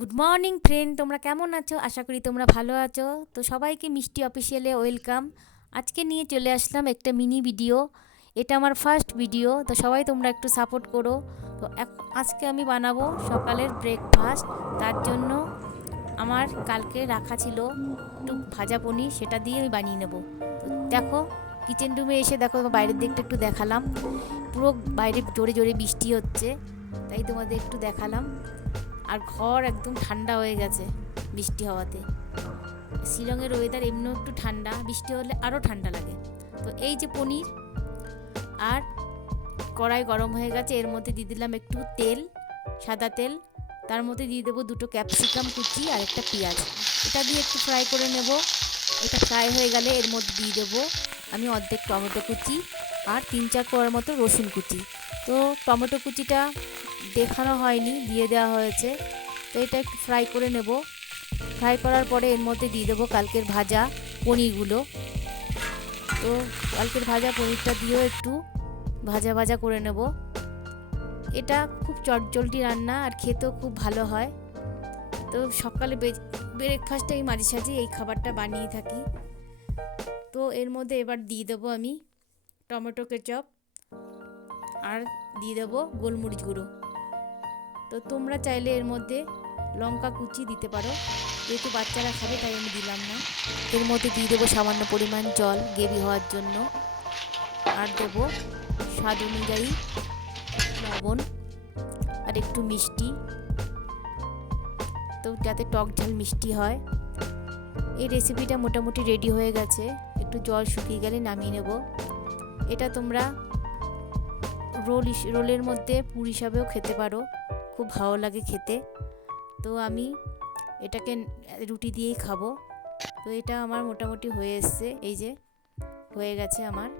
Good morning friend, তোমরা কেমন আছো? আশা করি তোমরা ভালো আছো। তো সবাইকে মিষ্টি অফিসিয়ালে ওয়েলকাম। আজকে নিয়ে চলে আসলাম একটা মিনি ভিডিও। এটা আমার ফার্স্ট ভিডিও, তো সবাই তোমরা একটু সাপোর্ট করো। তো আজকে আমি বানাবো সকালের ব্রেকফাস্ট। তার জন্য আমার কালকে রাখা ছিল একটু ভাজা পনির, সেটা দিয়ে আমি বানিয়ে নেব। তো দেখো, কিচেন রুমে এসে দেখো বাইরের দিকটা একটু দেখালাম। পুরো বাইরে জোরে জোরে বৃষ্টি হচ্ছে, তাই তোমাদের একটু দেখালাম। আর ঘর একদম ঠান্ডা হয়ে গেছে বৃষ্টি হওয়াতে। শিলংয়ের ওয়েদার এমনিও একটু ঠান্ডা, বৃষ্টি হলে আরও ঠান্ডা লাগে। তো এই যে পনির, আর কড়াই গরম হয়ে গেছে, এর মধ্যে দিয়ে দিলাম একটু তেল, সাদা তেল। তার মধ্যে দিয়ে দেবো দুটো ক্যাপসিকাম কুচি আর একটা পেঁয়াজ। এটা দিয়ে একটু ফ্রাই করে নেব। এটা ফ্রাই হয়ে গেলে এর মধ্যে দিয়ে দেবো আমি অর্ধেক টমেটো কুচি আর 3-4 কোয়ার মতো রসুন কুচি। তো টমেটো কুচিটা দেখানো হয়নি, দিয়ে দেওয়া হয়েছে। তো এটা একটু ফ্রাই করে নেব। ফ্রাই করার পরে এর মধ্যে দিয়ে দেবো কালকের ভাজা পনিরগুলো। তো কালকের ভাজা পনিরটা দিয়েও একটু ভাজা ভাজা করে নেব। এটা খুব চটজলদি রান্না আর খেতেও খুব ভালো হয়। তো সকালে ব্রেকফাস্টে আমি মাঝে সাঝে এই খাবারটা বানিয়ে থাকি। তো এর মধ্যে এবার দিয়ে দেবো আমি টমেটো কেচাপ আর দিয়ে দেবো গোলমরিচ গুঁড়ো। তো তোমরা চাইলে এর মধ্যে লঙ্কা কুচি দিতে পারো, যেহেতু বাচ্চারা খাবে তাই আমি দিলাম না। এর মধ্যে দিয়ে দেবো সামান্য পরিমাণ জল গ্রেভি হওয়ার জন্য, আর দেবো স্বাদ অনুযায়ী লবণ আর একটু মিষ্টি, তো যাতে টক ঝাল মিষ্টি হয়। এই রেসিপিটা মোটামুটি রেডি হয়ে গেছে, একটু জল শুকিয়ে গেলে নামিয়ে নেব। এটা তোমরা রোলের মধ্যে পুর হিসাবেও খেতে পারো, খুব ভালো লাগে খেতে। তো আমি এটাকে রুটি দিয়েই খাবো। তো এটা আমার মোটামুটি হয়ে এসছে, এই যে হয়ে গেছে আমার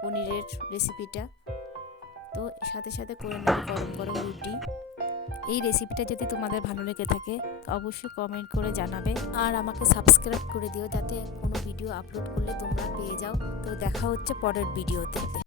পনিরের রেসিপিটা। তো সাথে সাথে করে নেব গরম গরম রুটি। এই রেসিপিটা যদি তোমাদের ভালো লেগে থাকে অবশ্যই কমেন্ট করে জানাবে, আর আমাকে সাবস্ক্রাইব করে দিও যাতে কোনো ভিডিও আপলোড করলে তোমরা পেয়ে যাও। তো দেখা হচ্ছে পরের ভিডিওতে।